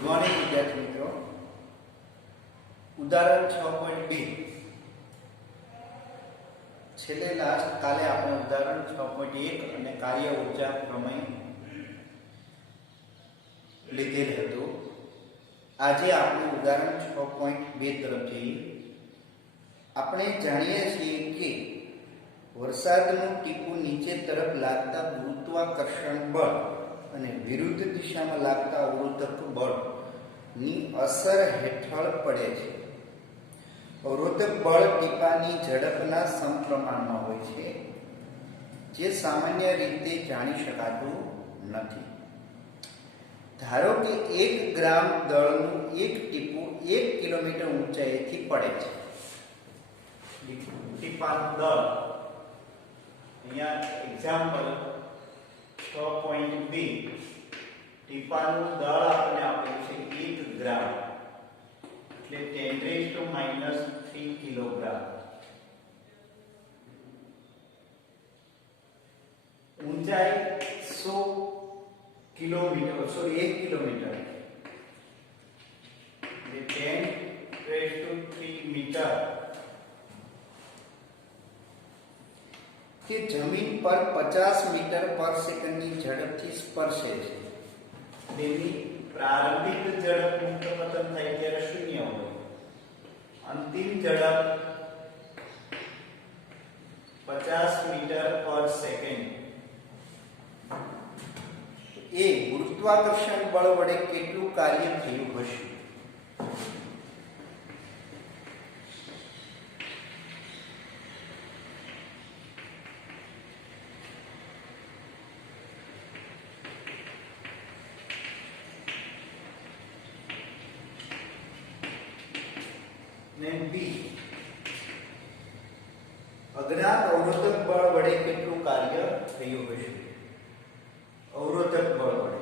Good morning વિદ્યાર્થી મિત્રો. ઉદાહરણ 6.2 છેલ્લે કાલે આપણે ઉદાહરણ 6.1 અને કાર્ય ઊર્જા પ્રમેય લીધેલ હતું. આજે આપણે ઉદાહરણ 6.2 તરફ જઈએ. આપણે જાણીએ છીએ કે વરસાદનું ટીપું નીચે તરફ લાગતા ગુરુત્વાકર્ષણ બળ અને વિરુદ્ધ દિશામાં લાગતા અવરોધક બળની અસર હેઠળ પડે છે. અવરોધક બળ ટીપાની ઝડપના સમપ્રમાણમાં હોય છે, જે સામાન્ય રીતે જાણી શકાતું નથી. ધારો કે 1 ગ્રામ દળનું એક ટીપું 1 કિલોમીટર ઊંચાઈથી પડે છે. ટીપાનું દળ અહીંયા એક્ઝામ્પલ 6.2 ટીપાનું દળ આપણે આપેલું છે 1 ગ્રામ એટલે 10⁻³ કિલોગ્રામ. ઊંચાઈ 100 કિલોમીટર 1 કિલોમીટર એટલે 10⁻³ મીટર. કે જમીન પર 50 મીટર પર સેકન્ડની ઝડપથી સ્પર્શે છે. તેની પ્રારંભિક ઝડપ મુક્ત પતન થાય ત્યારે 0 હોય. અંતિમ ઝડપ 50 મીટર પર સેકન્ડ. એ ગુરુત્વાકર્ષણ બળ વડે કેટલું કાર્ય થયું હશે? અજ્ઞાત અવરોધક બળ વડે કેટલું કાર્ય થયું હશે? અવરોધક બળ વડે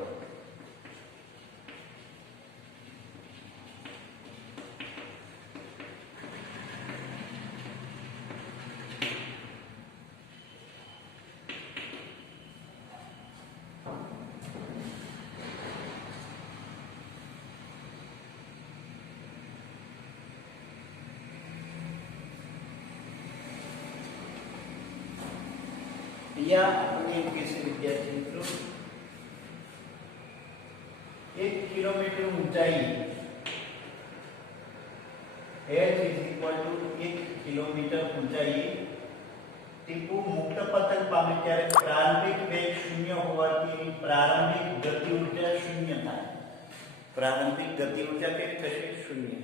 આપણે એમ કહીશું વિદ્યાર્થી મિત્રો, 1 કિલોમીટર ઊંચાઈ h = 1 કિલોમીટર ઊંચાઈ ટીપું મુક્ત પતન પામે ત્યારે પ્રારંભિક વેગ 0 હોવાથી પ્રારંભિક ગતિ ઊર્જા 0 થાય. પ્રારંભિક ગતિ ઊર્જા કેટલી થશે? 0.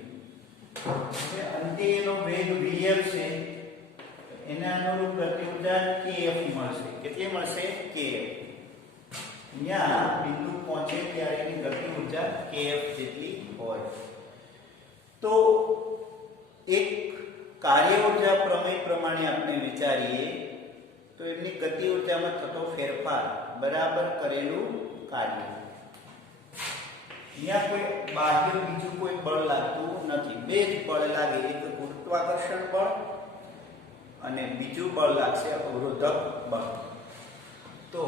હવે અંતે એનો વેગ vf છે, એના અનુરૂપ ગતિ ઊર્જા kf મળશે. કેટલી મળશે? kf. અહીંયા બિંદુ પહોંચે ત્યારે એની ગતિ ઊર્જા kf જેટલી હોય. તો એક કાર્ય ઊર્જા પ્રમેય પ્રમાણે આપણે વિચારીએ તો એમની ગતિ ઊર્જામાં થતો ફેરફાર બરાબર કરેલું કાર્ય. અહીંયા કોઈ બાહ્ય બીજું કોઈ બળ લાગતું નથી. બે જ બળ લાગે, એક ગુરુત્વાકર્ષણ બળ અને બીજું બળ લાગશે અવરોધક બળ. તો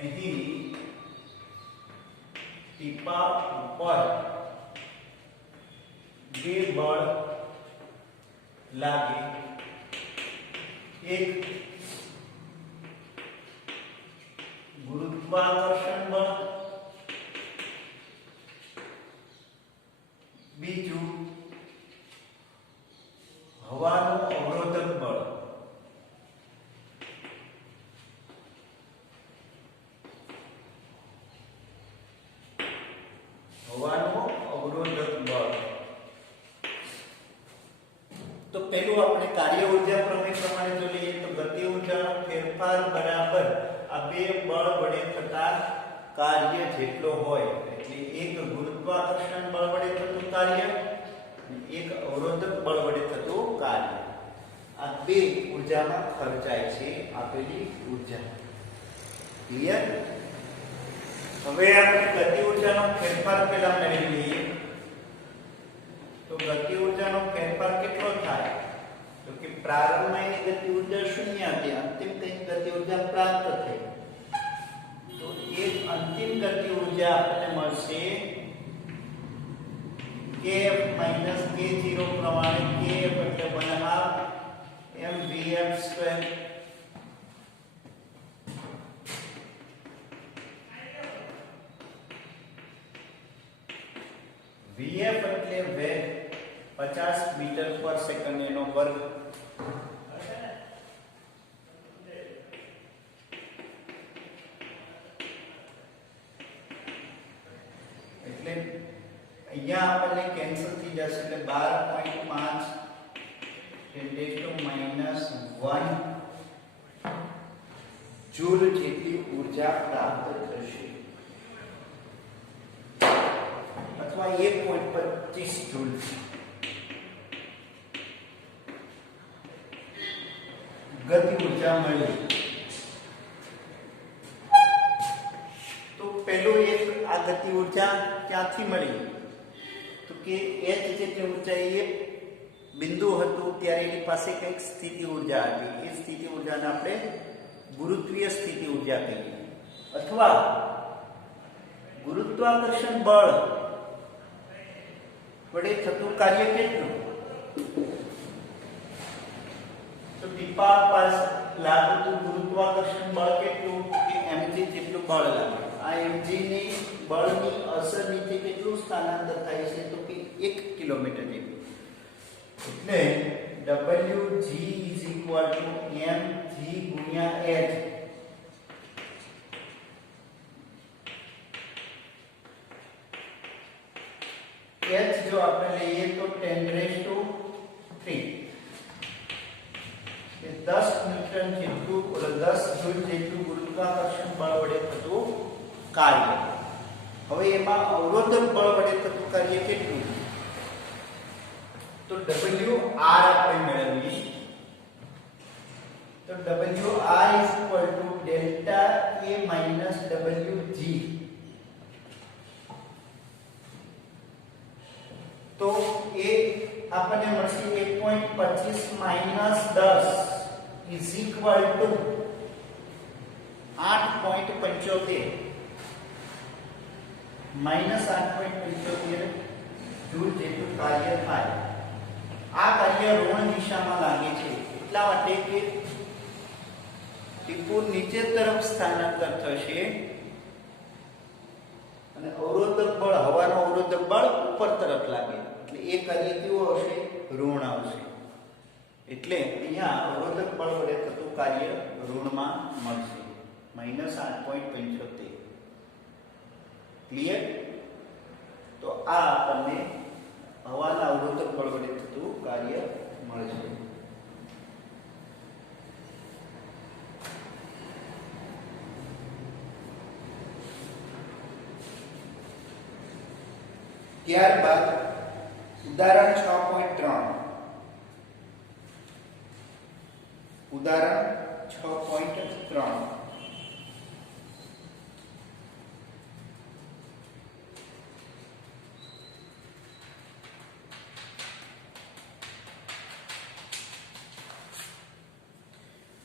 અહીં ટીપા ઉપર બે બળ લાગે, એક ગુરુત્વાકર્ષણ બળ, બીજું હવાનું અવરોધક બળ. હવાનું અવરોધક બળ. તો પહેલું આપણે કાર્ય ઊર્જા પ્રમેય પ્રમાણે જો લઈએ તો ગતિ ઊર્જાનો ફેરફાર બરાબર આ બે બળ વડે થતા કાર્ય જેટલો હોય. એટલે એક ગુરુત્વાકર્ષણ બળ વડે થતું કાર્ય, એક અવરોધક બળ વડે થતું કાર્ય. આ બે ઊર્જામાં ખર્ચાય છે આપેલી ઊર્જા. ક્લિયર? હવે આપણે ગતિ ઊર્જાનો ફેરફાર પહેલા મેળવી લઈએ. તો ગતિ ઊર્જાનો ફેરફાર કેટલો થાય? તો કે પ્રારંભમાં એની ગતિ ઊર્જા 0 હતી, અંતિમ તેની ગતિ ઊર્જા પ્રાપ્ત થઈ. તો એક અંતિમ ગતિ ઊર્જા આપણને મળશે vf સ્ક્વેર vf એટલે વેગ 50 મીટર પર સેકન્ડ એનો વર્ગ એટલે અહીંયા આપણને કેન્સલ થઈ જશે એટલે 12.5 10 to -1 જૂલ જેટલી ઊર્જા પ્રાપ્ત થશે અથવા 1.25 જૂલ ગતિ ઊર્જા મળી. તો પહેલું એક આ ગતિ ઊર્જા ક્યાંથી મળી તો કે h જેટલી ઊંચાઈએ બિંદુ હતું ત્યારે એની પાસે કંઈક સ્થિતિ ઊર્જા હતી. એ સ્થિતિ ઊર્જાને આપણે ગુરુત્વીય સ્થિતિ ઊર્જા કહીએ અથવા ગુરુત્વાકર્ષણ બળ વડે થતું કાર્ય કેટલું તો ટીપા પર લાગતું ગુરુત્વાકર્ષણ બળ કેટલું કે mg જેટલું બળ લાગે. આ mg ની બળની અસર નીચે કેટલું સ્થાનાંતર થાય છે તો કે 1 કિલોમીટર જેટલું. એટલે wg mg ગુણ્યા h h જો આપણે લઈએ તો 10⁻³ એ 10 ન્યૂટન જેટલું 10 જૂલ જેટલું ગુરુત્વાકર્ષણ બળ વડે થતું કાર્ય. હવે એમાં અવરોધક બળ વડે થતું કાર્ય કેટલું તો W r આપણે મેળવીએ તો W r delta a minus WG. તો એ આપણને મળશે 1.25 minus 10 is equal to 8.75 minus 8.75 joule જેટલું કાર્ય થાય. આ કાર્ય ઋણ દિશામાં લાગે છે એટલા માટે કે ટીપુ નીચે તરફ સ્થાનાંતર થશે અને અવરોધક બળ હવાનો અવરોધક બળ ઉપર તરફ લાગે એટલે એ કાર્ય કેવું આવશે ઋણ આવશે. એટલે અહીંયા અવરોધક બળ વડે થતું કાર્ય ઋણમાં મળશે -8.75. ક્લિયર? તો આ આપણને હવાના અવરોધક બળ વડે થતું કાર્ય મળશે. ત્યારબાદ ઉદાહરણ 6.3 ઉદાહરણ 6.3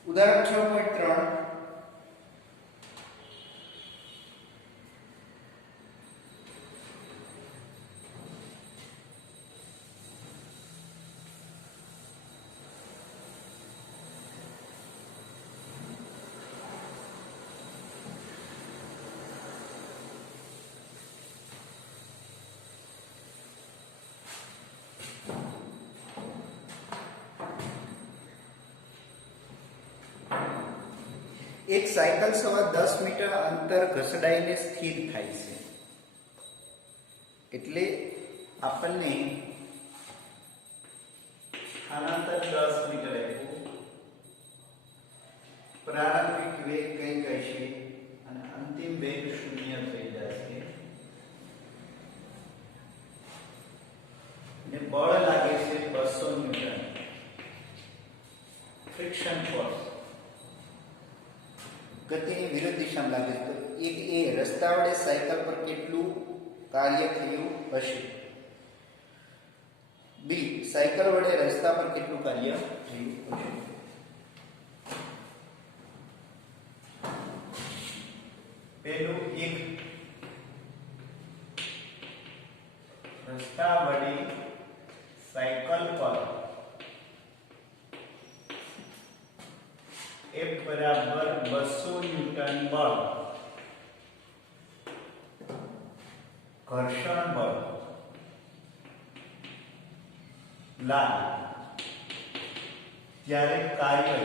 ઉદાહરણ 6.3 એક સાયકલ સવા 10 મીટર અંતર ઘસડાઈને સ્થિર થાય છે. એટલે આપણને સ્થાનાંતર 10 મીટર આપ્યું. પ્રારંભિક વેગ કંઈક હશે અને અંતિમ વેગ 0 થઈ જશે. ને બળ લાગે છે 200 ન્યૂટન ફ્રિક્શન ફોર્સ. ગતિની વિરુદ્ધ દિશામાં લાગે તો એક એ રસ્તા વડે સાયકલ પર કેટલું કાર્ય થયું હશે. બી સાયકલ વડે રસ્તા પર કેટલું કાર્ય થયું હશે. પેલું એક રસ્તા વડે સાયકલ પર F बराबर 200 ન્યૂટન બળ ઘર્ષણ બળ લાગે ત્યારે કાર્ય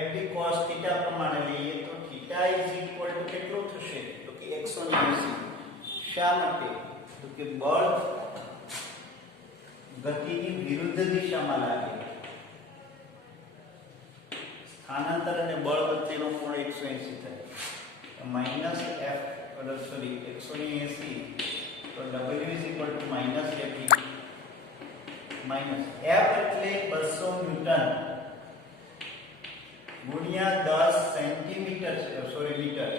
FD cos θ પ્રમાણે લઈએ તો θ કેટલું થશે તો કે 180. શા માટે તો કે બળ ગતિની વિરુદ્ધ દિશામાં લાગે, સ્થાનાંતર અને બળ વચ્ચેનો કોણ 180 થાય, માઈનસ f સોરી 180 તો w minus f minus f એટલે 200 ન્યૂટન ગુણ્યા 10 સેન્ટીમીટર સોરી મીટર.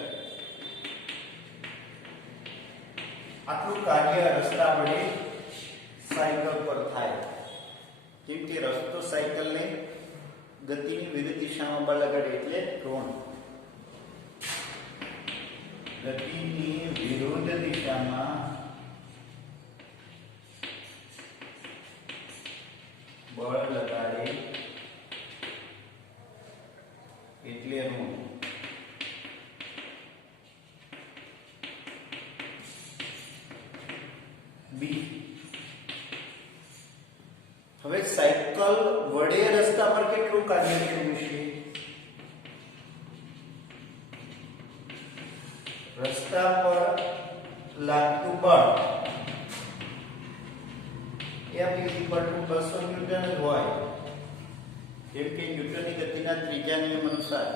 આટલું કાર્ય રસ્તા વડે સાયકલ પર થાય, કેમ કે રસ્તો સાયકલને ગતિની વિરુદ્ધ દિશામાં બળ લગાડે એટલે ઋણ. ગતિની વિરુદ્ધ દિશામાં બળ લગાડે એટલે ઋણ. બી હવે સાયકલ વડે રસ્તા પર કેટલું કાર્ય થયું છે? રસ્તા પર લાગતું બળ F = 200 ન્યૂટન જ હોય, કેમ કે ન્યૂટનની ગતિના ત્રીજા નિયમ અનુસાર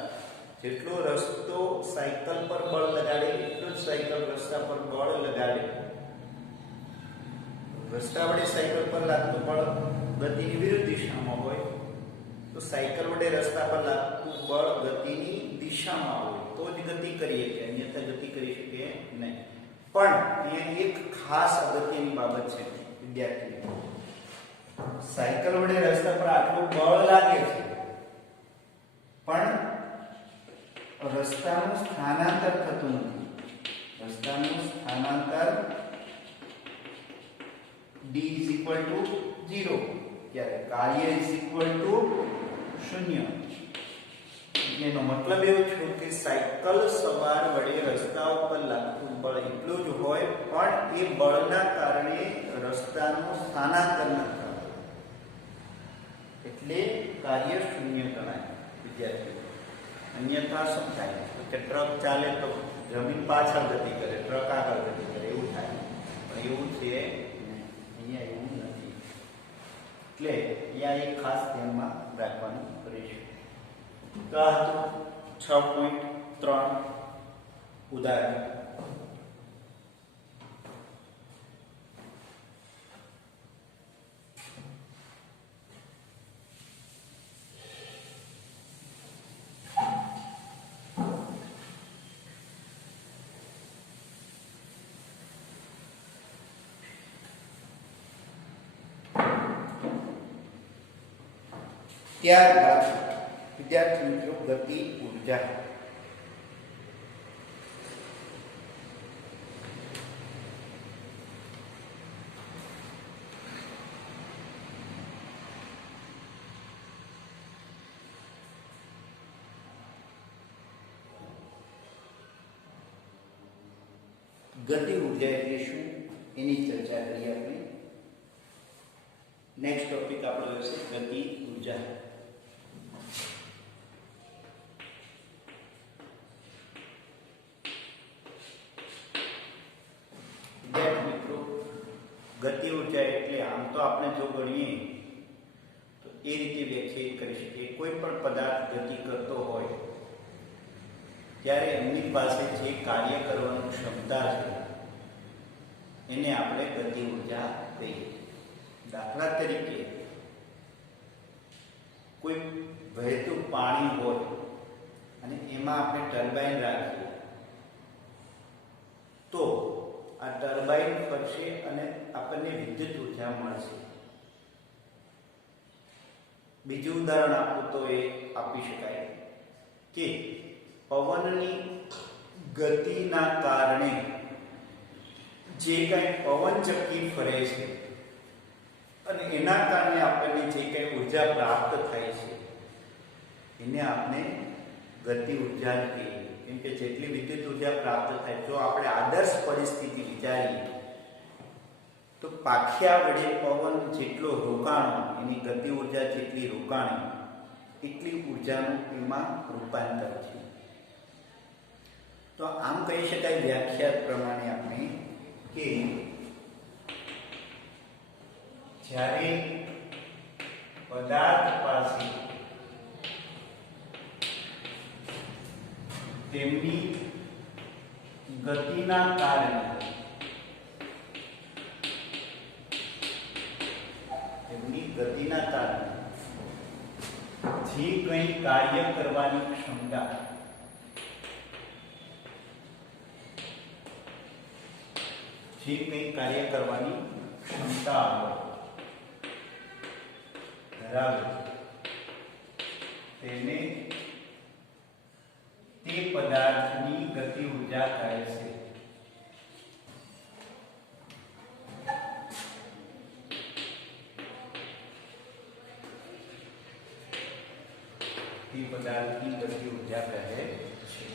જેટલો રસ્તો સાયકલ પર બળ લગાડે એટલું જ સાયકલ રસ્તા પર બળ લગાડે. રસ્તા વડે સાયકલ પર લાગતું બળ ગતિની વિરુદ્ધ દિશામાં હોય તો સાયકલ વડે રસ્તા પર લાગતું બળ ગતિની દિશામાં હોય તો જ ગતિ કરીએ કે અન્યથા ગતિ કરી શકીએ નહીં. પણ અહીંયા એક ખાસ અગત્યની બાબત છે વિદ્યાર્થીઓ, સાયકલ વડે રસ્તા પર આટલું બળ લાગે છે પણ રસ્તાનું સ્થાનાંતર થતું નથી. રસ્તાનું સ્થાનાંતર d = 0 ત્યારે કાર્ય = 0. એનો મતલબ એવો છે કે સાયકલ સવાર વડે રસ્તા ઉપર લાગતું બળ એટલું જ હોય પણ એ બળના કારણે રસ્તાનું સ્થાનાંતર ન થાય એટલે કાર્ય 0 ગણાય વિદ્યાર્થીઓ. અન્યથા શું થાય કે ટ્રક ચાલે તો જમીન પાછળ ગતિ કરે, ટ્રક આગળ ગતિ કરે, એવું થાય. પણ એવું છે અહીંયા એવું નથી, એટલે અહીંયા એક ખાસ ધ્યાનમાં રાખવાનું રહેશે. તો આ હતું 6.3 ઉદાહરણ. ત્યારબાદ વિદ્યાર્થી મિત્રો ગતિ ઉર્જા. ગતિ ઉર્જા એટલે શું એની ચર્ચા કરીએ આપણે. નેક્સ્ટ ટોપિક આપણો હશે ગતિ ઉર્જા. ગતિ ઉર્જા એટલે આમ તો આપણે જો ગણીએ તો એ રીતે વ્યાખ્યાયિત કરી શકીએ, કોઈ પણ પદાર્થ ગતિ કરતો હોય ત્યારે એમની પાસે જે કાર્ય કરવાની ક્ષમતા છે એને આપણે ગતિ ઉર્જા કહીએ. દાખલા તરીકે કોઈ વહેતું પાણી હોય અને એમાં આપણે ટર્બાઇન રાખીએ તો આ ટર્બાઇન ફરશે અને આપણને વિદ્યુત ઉર્જા મળશે. બીજું ઉદાહરણ આપું તો એ આપી શકાય કે પવનની ગતિના કારણે જે કંઈ પવન ચક્કી ફરે છે અને એના કારણે આપણને જે કંઈ ઉર્જા પ્રાપ્ત થાય છે એને આપણે ગતિ ઉર્જા જ કહીએ. કેમ કે જેટલી વિદ્યુત ઉર્જા પ્રાપ્ત થાય, જો આપણે આદર્શ પરિસ્થિતિ વિચારીએ તો પાંખિયા વડે પવન જેટલો રોકાણો, એની ગતિ ઉર્જા જેટલી રોકાણી એટલી ઉર્જાનું એમાં રૂપાંતર છે. તો આમ કહી શકાય વ્યાખ્યા પ્રમાણે આપણે કે જ્યારે પદાર્થ પાસે તેમની ગતિના કારણે જે કંઈ કાર્ય કરવાની ક્ષમતા ધરાવે તેને તે પદાર્થની ગતિ ઉર્જા કહે છે. પદાર્થની ગતિ ઉર્જા કહે છે.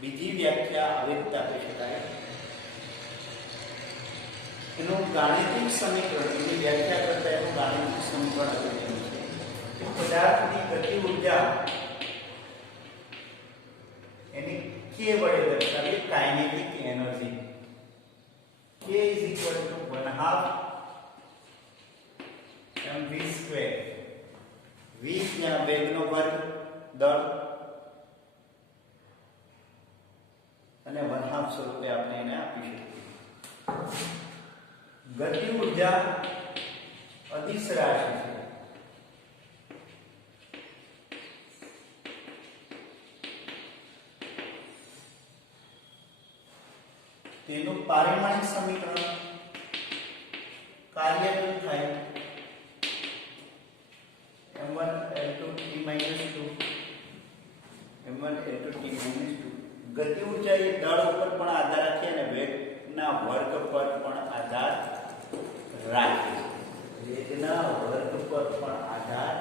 બીજી વ્યાખ્યા આવી રીતે આપી શકાય, એનું ગાણિતિક સમીકરણ, એની વ્યાખ્યા કરતા એનું ગાણિતિક સમીકરણ આપેલું છે કે પદાર્થની ગતિ ઉર્જા એને કે વડે દર્શાવીએ, kinetic energy. K is equal to 1/2 mv². v ત્યાં વેગનો વર્ગ, દળ, અને 1/2 સ્વરૂપે આપણે એને આપી શકીએ. ગતિ ઉર્જા અદિશ રાશિ છે. તેનું પારિમાણિક સમીકરણ કાર્યનું થાય m1 L2 t - 2 m1 L2 t - 2. ગતિ ઉર્જા એ દળ ઉપર પણ આધાર રાખે અને વેગના વર્ગ પર પણ આધાર રાખે છે. વેગના વર્ગ પર પણ આધાર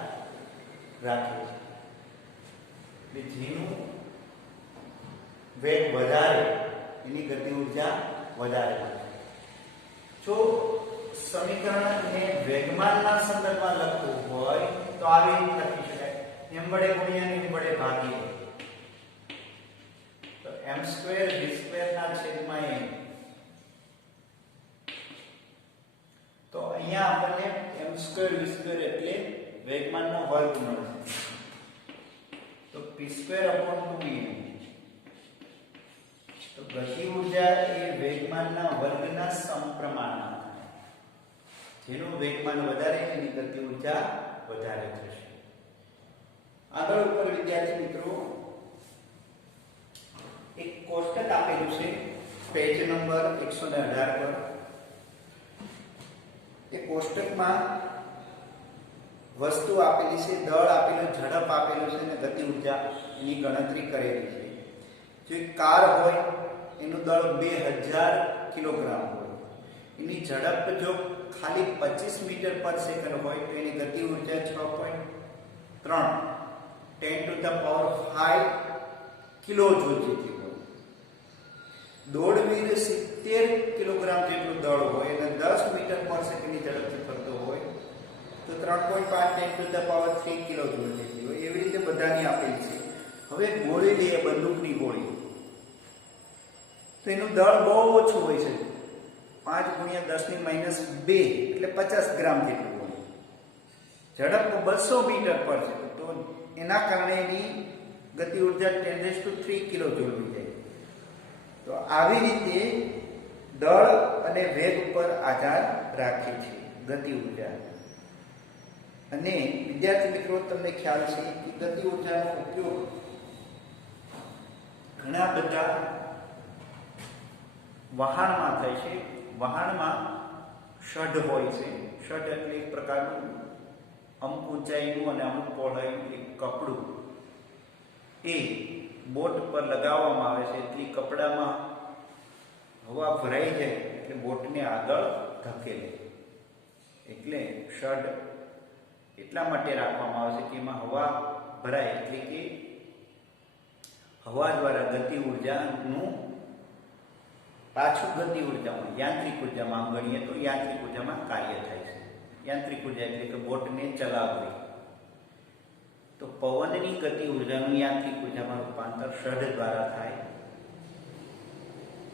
રાખે છે. એટલે જેનું વેગ વધારે એની ગતિ ઉર્જા વધારે હોય. જો સમીકરણને વેગમાનના સંદર્ભમાં લખવું હોય તો આવી રીતે લખી શકાય, m વડે ગુણ્યા m વડે ભાગીએ તો m² v² ના છેદમાં m. તો અહીંયા આપણને m² v² એટલે વેગમાનનો વર્ગ મળશે. તો p²/2m. તો ગતિ ઉર્જા એ વેગમાનના વર્ગના સમપ્રમાણમાં, જેનું વેગમાન વધારે એની ગતિ ઉર્જા વધારે થશે. આગળ ઉપર વિદ્યાર્થી મિત્રો એક કોષ્ટક આપેલું છે પેજ નંબર 118 પર. એ કોષ્ટકમાં વસ્તુ આપેલી છે, દળ આપેલું, ઝડપ આપેલું છે અને ગતિ ઉર્જા એની ગણતરી કરેલી છે. જો એક કાર હોય એનું દળ 2000 કિલોગ્રામ હોય, એની ઝડપ જો ખાલી 25 મીટર પર સેકન્ડ હોય તો એની ગતિ ઉર્જા 6.3 10⁵ કિલો જૂલ જેટલી હોય. દોડવીર 70 કિલોગ્રામ જેટલું દળ હોય અને 10 મીટર પર સેકન્ડની ઝડપથી ફરતો હોય તો 3.5 10⁵ કિલો જૂલ જેટલી હોય. એવી રીતે બધાની આપેલી છે. હવે ગોળી લઈએ, બંદૂકની ગોળી, તો એનું દળ બહુ ઓછું હોય છે, 5 × 10⁻2 એટલે 50 ગ્રામ જેટલું હોય. ઝડપ 200 મીટર પર છે તો એના કારણે એની ગતિ ઉર્જા 10⁵ કિલો જૂલ થઈ જાય. તો આવી રીતે દળ અને વેગ પર આધાર રાખે છે ગતિ ઉર્જા. અને વિદ્યાર્થી મિત્રો, તમને ખ્યાલ છે કે ગતિ ઉર્જાનો ઉપયોગ ઘણા બધા વહાણમાં થાય છે. વહાણમાં ષઢ હોય છે. ષઢ એટલે એક પ્રકારનું અમુક ઊંચાઈનું અને અમુક પહોળાઈનું એક કપડું, એ બોટ પર લગાવવામાં આવે છે. એટલે કપડામાં હવા ભરાઈ જાય એટલે બોટને આગળ ધકેલે. એટલે શડ એટલા માટે રાખવામાં આવે છે કે એમાં હવા ભરાય એટલે કે હવા દ્વારા ગતિ ઉર્જાનું પાછું ગતિ ઉર્જામાં યાંત્રિક ઉર્જામાં આમ ગણીએ તો યાંત્રિક ઉર્જામાં કાર્ય થાય છે. યાંત્રિક ઉર્જા એટલે કે બોટને ચલાવવી. તો પવનની ગતિ ઉર્જાનું યાંત્રિક ઉર્જામાં રૂપાંતર શડ દ્વારા થાય.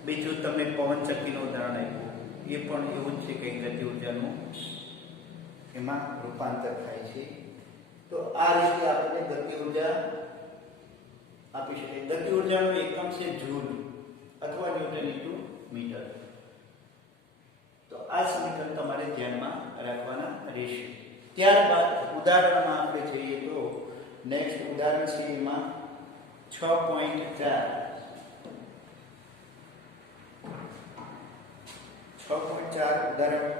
બીજું તમે પવન ચક્કીનું ઉદાહરણ આપ્યું, એ પણ એવું જ છે કે ગતિ ઉર્જાનું એમાં રૂપાંતર થાય છે. તો આ રીતે આપણે ગતિ ઉર્જા આપી શકીએ. ગતિ ઉર્જાનું એકમ છે જૂલ અથવા ન્યૂટન ઇન્ટુ મીટર. તો આ સમીકરણ તમારે ધ્યાનમાં રાખવાના રહેશે. ત્યારબાદ ઉદાહરણમાં આપણે જોઈએ તો નેક્સ્ટ ઉદાહરણ છે એમાં 6.4 ઉદાહરણ.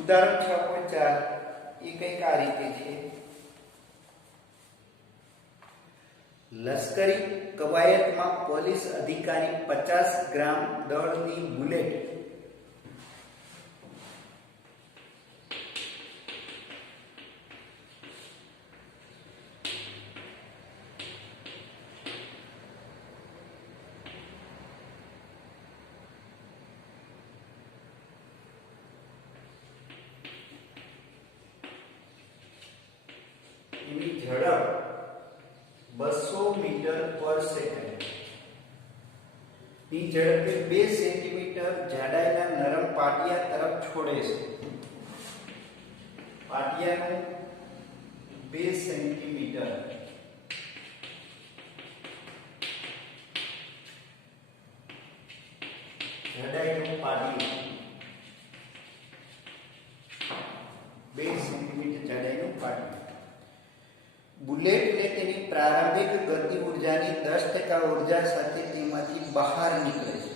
ઉદાહરણ 6.4 એ કંઈક આ રીતે છે. લશ્કરી કવાયતમાં પોલીસ અધિકારી 50 ગ્રામ દળની બુલેટ એની ઝડપ 200 મીટર પર સેકન્ડ ની ઝડપે 2 સેન્ટીમીટર જાડાઈના નરમ પાટિયા તરફ છોડે છે. પાટિયાનું 2 સેન્ટીમીટર જાડાઈનું પાટિયું 2 સેન્ટીમીટર જાડાઈનું પાટિયું. બુલેટને તેની પ્રારંભિક ગતિ ઉર્જાની 10% ઉર્જા સાથે તેમાંથી બહાર નીકળે છે.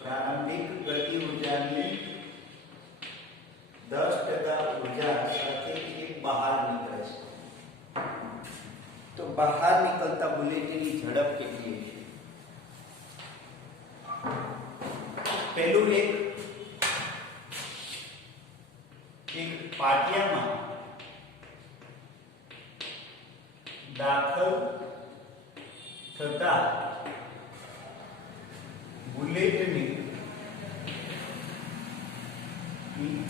પ્રારંભિક ગતિ ઉર્જાની 10% ઉર્જા સાથે તે બહાર નીકળે છે. તો બહાર નીકળતા બુલેટની ઝડપ કેટલી છે? પહેલું એક પાટિયામાં દાખલ થતા બુલેટની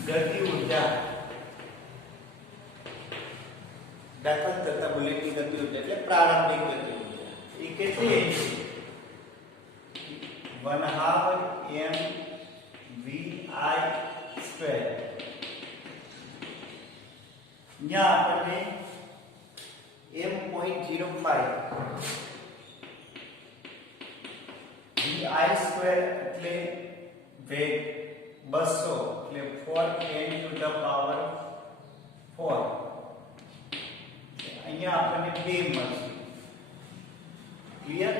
ગતિ ઉર્જા એટલે પ્રારંભિક ગતિ ઉર્જા એ કેટલી છે? 1/2 mvi². અહીંયા આપણને m.05 vi² એટલે વેગ 200 એટલે 4×10⁴. અહીંયા આપણને 2 મળશે. ક્લિયર?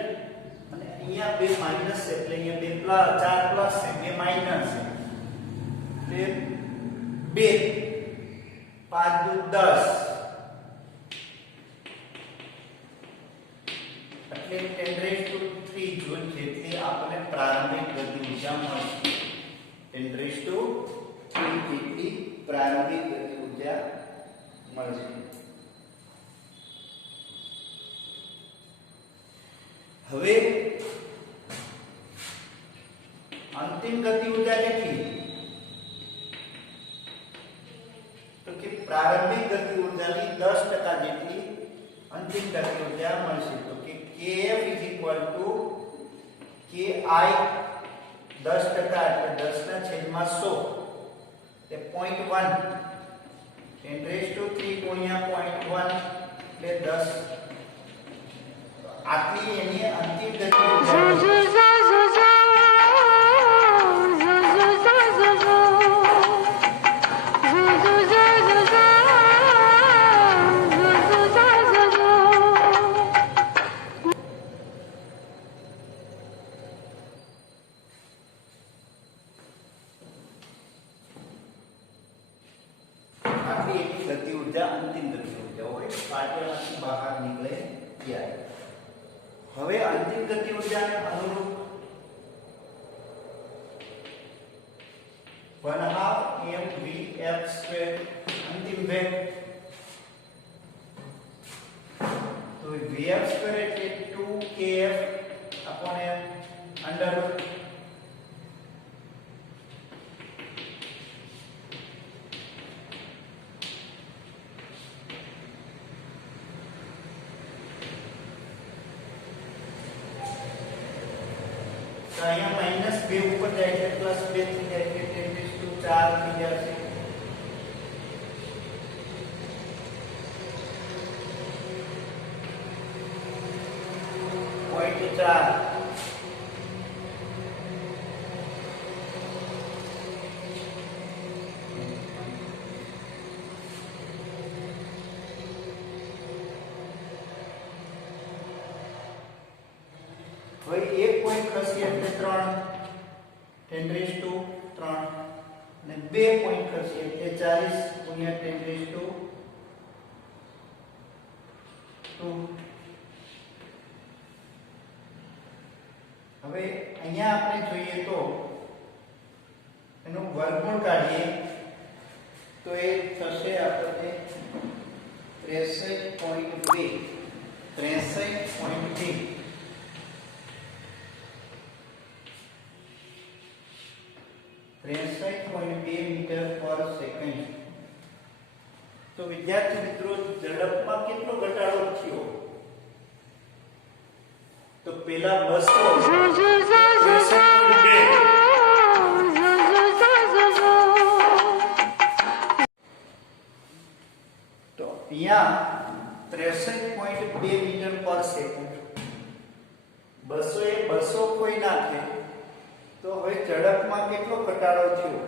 અને અહીંયા 2 માઈનસ છે એટલે અહીંયા 4 પ્લસ છે, 2 માઈનસ છે એટલે 2 5 × 10 એટલે 10³ જૂલ જેટલી આપણને પ્રારંભિક ગતિ ઉર્જા મળશે. 10³ જેટલી પ્રારંભિક ગતિ ઉર્જા મળશે. હવે અંતિમ ગતિ ઉર્જા કેટલી? તો કે પ્રારંભિક ગતિ ઉર્જાની 10% જેટલી અંતિમ ગતિ ઉર્જા મળશે. તો કે kF = ki 10% એટલે 10/100 એટલે 0.1 10³ × 0.1 એટલે 10. આટલી એની અંતિમ ગતિ ઉર્જા પાત્રમાંથી બહાર નીકળે ત્યારે. હવે અંતિમ ગતિ ઊર્જાને અનુરૂપ 1/2 mvf² અંતિમ વેગ. તો vf² એટલે 2kf upon m under route અહીંયા -2 ઉપર જાય છે +2 થઈ જાય છે 10⁴ થઈ જશે. પોઈન્ટ 4 હવે એક પોઈન્ટ ખસી એટલે 3 10⁵ અને 2 પોઈન્ટ ખસી એટલે 40 × 10⁵ હવે અહીંયા આપણે જોઈએ તો એનું વર્ગમૂળ કાઢીએ તો એ થશે આપણે 63.2 મીટર/સેકન્ડ. તો વિદ્યાર્થી મિત્રો ઝડપમાં કેટલો ઘટાડો થયો? તો પેલા 200 તો અહીંયા 63.2 મીટર/સેકન્ડ. 200 એ 200 કોઈ નાખે તો હવે ઝડપમાં કેટલો ઘટાડો થયો?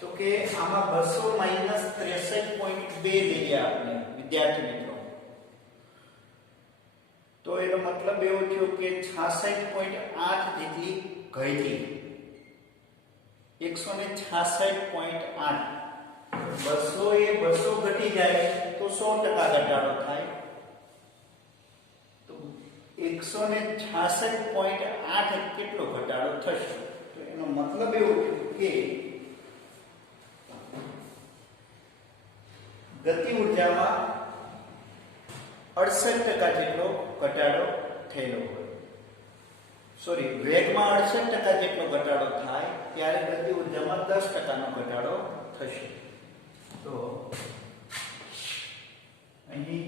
તો કે આમાં 200 - 63.2 લઈએ આપણે વિદ્યાર્થી મિત્રો. તો એનો મતલબ એવો થયો કે 66.8 જેટલી ઘટી. 166.8 200 એ 200 ઘટી જાય તો 100% ઘટાડો થાય. તો 166.8 કેટલો ઘટાડો થશે? તો એનો મતલબ એવો થયો કે ગતિ ઊર્જામાં 68% જેટલો ઘટાડો થયેલો હોય. સોરી, વેગમાં 68% જેટલો ઘટાડો થાય ત્યારે ગતિ ઊર્જામાં 10%નો ઘટાડો થશે. તો અહીં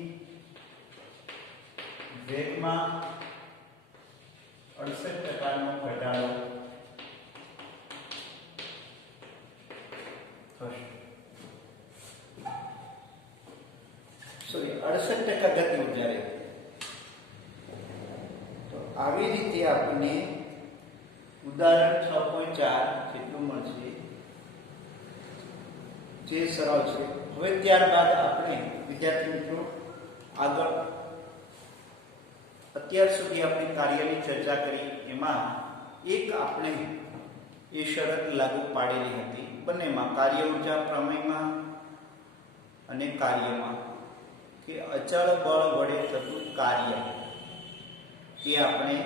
વેગમાં 68%નો ઘટાડો થશે. સોરી, 68% ગતિ ઊર્જા રહે. તો આવી રીતે આપણને ઉદાહરણ 6.4 જેટલું મળશે, જે સરળ છે. હવે ત્યારબાદ આપણે વિદ્યાર્થી મિત્રો આગળ અત્યાર સુધી આપણે કાર્યની ચર્ચા કરી એમાં એક આપણે એ શરત લાગુ પાડેલી હતી બંનેમાં, કાર્ય ઊર્જા પ્રમેયમાં અને કાર્યમાં, કે અચળ બળ વડે થતું કાર્ય. એ આપણે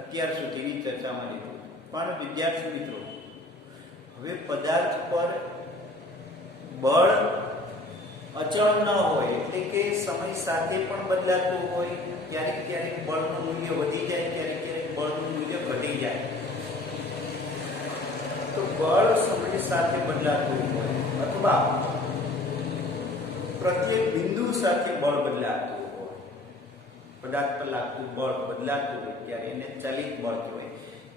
અત્યાર સુધીની ચર્ચામાં લીધું. પણ વિદ્યાર્થી મિત્રો હવે પદાર્થ પર બળ અચળ ન હોય, એટલે કે સમય સાથે પણ બદલાતું હોય. ક્યારેક ક્યારેક બળનું મૂલ્ય વધી જાય, ક્યારેક ક્યારેક બળનું મૂલ્ય ઘટી જાય. તો બળ સમય સાથે બદલાતું હોય અથવા પ્રત્યેક બિંદુ સાથે બળ બદલાતું હોય, પદાર્થ પર લાગતું બળ બદલાતું હોય ત્યારે એને ચલિત બળ કહેવાય.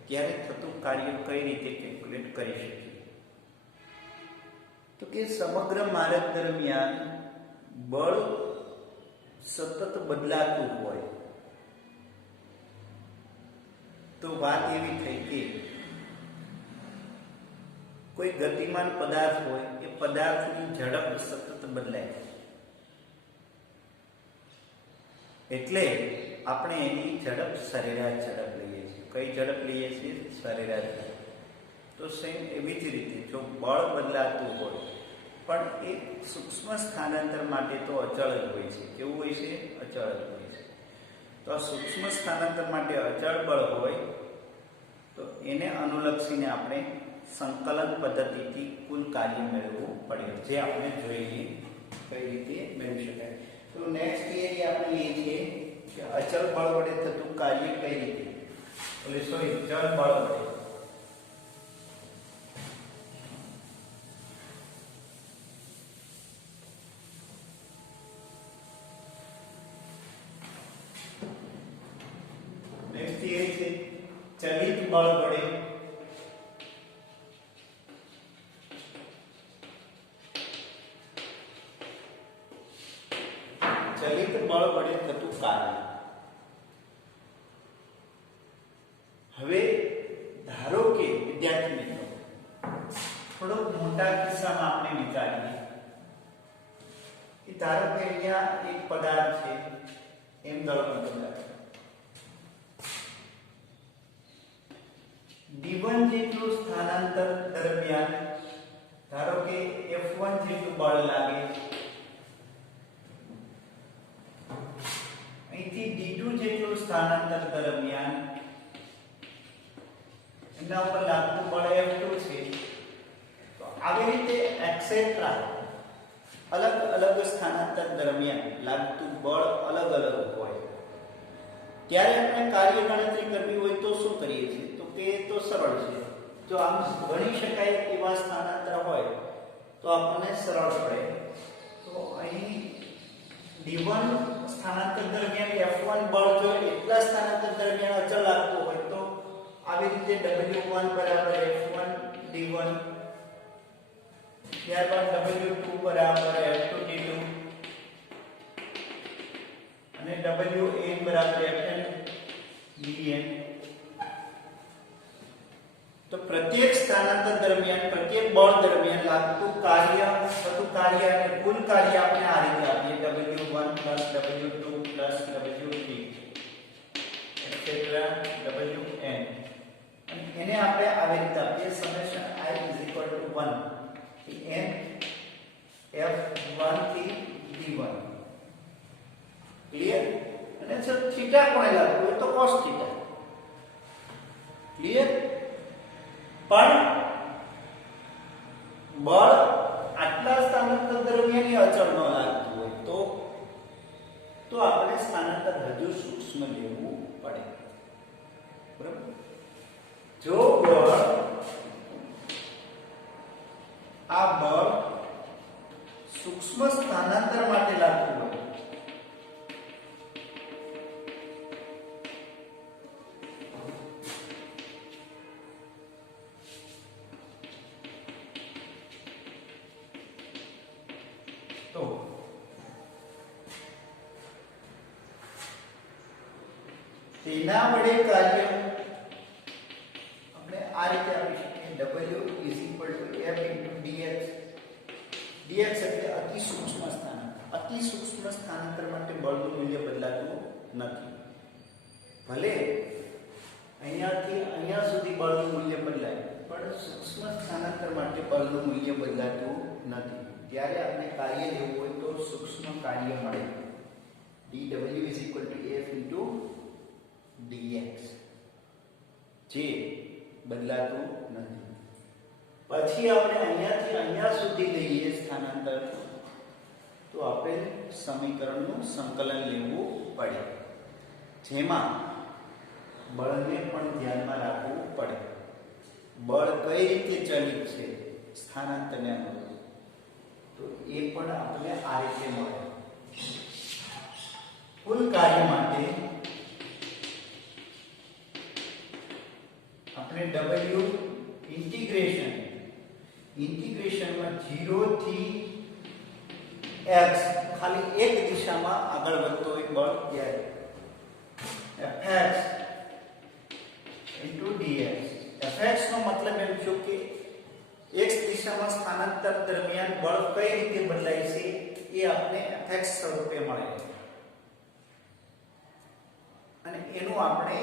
ત્યારે થતું કાર્ય કઈ રીતે કેલ્ક્યુલેટ કરી શકીએ? તો કે સમગ્ર માર્ગ દરમિયાન બળ સતત બદલાતું હોય તો વાત એવી થઈ કે કોઈ ગતિમાન પદાર્થ હોય, એ પદાર્થની ઝડપ સતત બદલાય. એટલે આપણે એની ઝડપ સરેરાશ ઝડપ લઈએ છીએ. કઈ ઝડપ લઈએ છીએ? સરેરાશ ઝડપ. તો સેમ એવી જ રીતે જો બળ બદલાતું હોય પણ એ સૂક્ષ્મ સ્થાનાંતર માટે તો અચળ જ હોય છે. કેવું હોય છે? અચળ જ હોય છે. તો આ સૂક્ષ્મ સ્થાનાંતર માટે અચળ બળ હોય તો એને અનુલક્ષીને આપણે સંકલન પદ્ધતિથી કુલ કાર્ય મેળવવું પડે, જે આપણે જોઈએ કઈ રીતે મેળવી શકાય. તો નેક્સ્ટ થિયરી આપણે એ છે કે અચળ બળ વડે થતું કાર્ય કઈ રીતે, ચળ બળ વડે. નેક્સ્ટ થિયરી છે ચલિત બળ વડે થતું કાર્ય. હવે ધારો કે વિદ્યાર્થી મિત્રો થોડો મોટા કિસ્સામાં આપણે વિચારીએ કે ધારો કે અહીંયા એક પદાર્થ છે, એમ દળનો પદાર્થ d1 જેટલું સ્થાનાંતર દરમિયાન ધારો કે F1 જેટલું બળ લાગે, અહીંથી d2 જેટલું સ્થાનાંતર દરમિયાન એના ઉપર લાગતું બળ F2 છે. તો આવી રીતે એક્સેટ્રા અલગ અલગ સ્થાનાંતર દરમિયાન લાગતું બળ અલગ અલગ હોય ત્યારે આપણે કાર્ય ગણતરી કરવી હોય તો શું કરીએ છીએ? તો કે તો સરળ છે. જો આમ ગણી શકાય એવા સ્થાનાંતર હોય તો આપણને સરળ પડે. તો અહીં d1 સ્થાનાંતર દરમિયાન F1 બળ જો એટલા સ્થાનાંતર દરમિયાન અચળ લાગતું હોય તો આવી રીતે W1 બરાબર F1 d1, ત્યારબાદ W2 બરાબર F2 d2 અને Wn બરાબર Fn dn. તો પ્રત્યેક સ્થાનાંતર દરમિયાન પ્રત્યેક બળ દરમિયાન લાગતું કાર્ય થતું કાર્ય અને કુલ કાર્ય આપણે આ રીતે આપીએ W1 W2 W3 etc Wn, અને એને આપણે આવી રીતે આપીએ સમેશન I = 1 થી n F1 થી d1. ક્લિયર? અને જો થીટા કોણે લાગતું હોય તો cos થીટા. ક્લિયર? પણ બળ આટલા સ્થાનાંતર દરમિયાન અચળ ન લાગતું હોય તો આપણે સ્થાનાંતર હજુ સૂક્ષ્મ લેવું પડે. બરાબર? જો આ બળ સૂક્ષ્મ સ્થાનાંતર માટે લાગતું હોય તો તેના વડે કાર્ય આપણે આ રીતે આપી શકીએ W = F * dx. dx એટલે અતિ સૂક્ષ્મ સ્થાનાંતર. અતિ સૂક્ષ્મ સ્થાનાંતર માટે બળનું મૂલ્ય બદલાતું નથી. ભલે અહીંયાથી અહીંયા સુધી બળનું મૂલ્ય બદલાય પણ સૂક્ષ્મ સ્થાનાંતર માટે બળનું મૂલ્ય બદલાતું નથી. ત્યારે આપણે કાર્ય લેવું હોય તો સૂક્ષ્મ કાર્ય મળે dW = F * dx, જે બદલાતું નથી. પછી આપણે અહીંયાથી અહીંયા સુધી લઈએ સ્થાનાંતર તો આપેલ સમીકરણનું સંકલન લેવું પડે, જેમાં બળને પણ ધ્યાનમાં રાખવું પડે. બળ કઈ રીતે ચલિત છે સ્થાનાંતરને અનુરૂપ, તો એ પણ આપણે આ રીતે મળે. કુલ કાર્ય માટે આપણે W ઇન્ટિગ્રેશનમાં 0 થી x ખાલી એક દિશામાં આગળ વધતો એક બળ ત્યારે Fx * dx. Fx નો મતલબ એમ છે કે x દિશામાં સ્થાનાંતર દરમિયાન બળ કઈ રીતે બદલાય છે એ આપણે Fx સ્વરૂપે મળે, અને એનું આપણે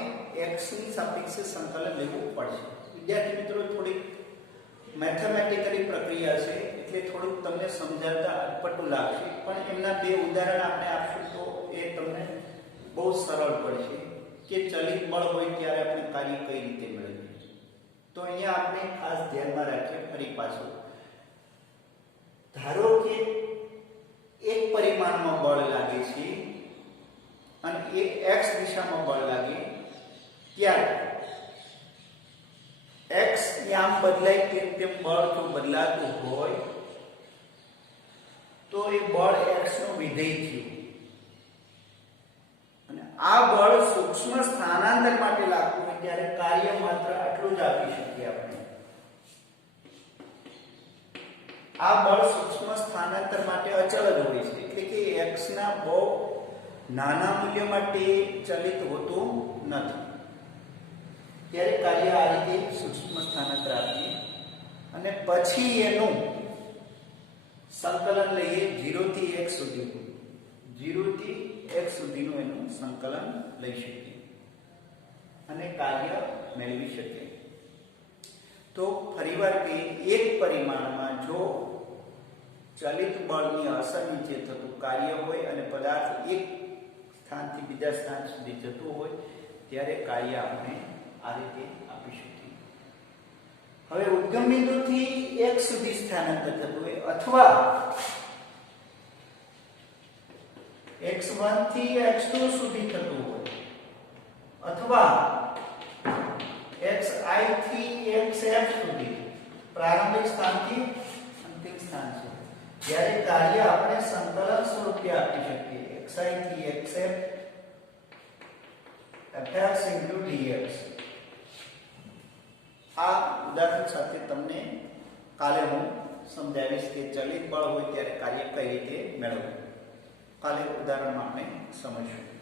x ની સાપેક્ષે સંકલન લેવું પડશે. વિદ્યાર્થી મિત્રો થોડી મેથેમેટિકલી પ્રક્રિયા છે, એટલે થોડુંક તમને સમજાવતા અટપટું લાગશે, પણ એમના બે ઉદાહરણ આપણે આપશું તો એ તમને બહુ સરળ પડશે કે ચલિત બળ હોય ત્યારે આપણે કાર્ય કઈ રીતે મેળવીએ. તો અહીંયા આપણે ખાસ ધ્યાનમાં રાખીએ. ફરી પાછું ધારો કે એક પરિમાણમાં બળ લાગે છે અને એ x દિશામાં બળ લાગે, ત્યારે x આમ બદલાય તેમ બળ જો બદલાતું હોય તો એ બળ x નું વિધેય થયું. અને આ બળ સૂક્ષ્મ સ્થાનાંતર માટે લાગતું હોય ત્યારે કાર્ય માત્ર આટલું જ આપી શકીએ આપણે. આ બળ સૂક્ષ્મ સ્થાનાંતર માટે અચળ જ હોય છે, એટલે કે x ના બહુ નાના મૂલ્ય માટે ચલિત હોતું નથી. ત્યારે કાર્ય આ રીતે સૂક્ષ્મ સ્થાનાંતર આપીએ અને પછી એનું સંકલન લઈએ 0 થી x સુધી. 0 થી x સુધીનું એનું સંકલન લઈ શકીએ અને કાર્ય મેળવી શકીએ. તો ફરીવાર કે એક પરિમાણમાં જો ચલિત બળની અસર નીચે થતું કાર્ય હોય અને પદાર્થ એક સ્થાનથી બીજા સ્થાન સુધી જતું હોય ત્યારે કાર્ય આપણે આ રીતે આપી શકીએ. હવે ઉદ્ગમ બિંદુથી x સુધી સ્થાનાંતર થતું હોય અથવા x1 થી x2 સુધી થતું હોય અથવા xi થી xf સુધી પ્રારંભિક સ્થાનથી અંતિમ સ્થાન છે, ત્યારે કાર્ય આપણે સંકલન સ્વરૂપે આપી શકીએ. xi થી xf fx dx. આ ઉદાહરણ સાથે તમને કાલે હું સમજાવીશ કે ચલિત બળ હોય ત્યારે કાર્ય કઈ રીતે મેળવવું. કાલે ઉદાહરણમાં આપણે સમજીશું.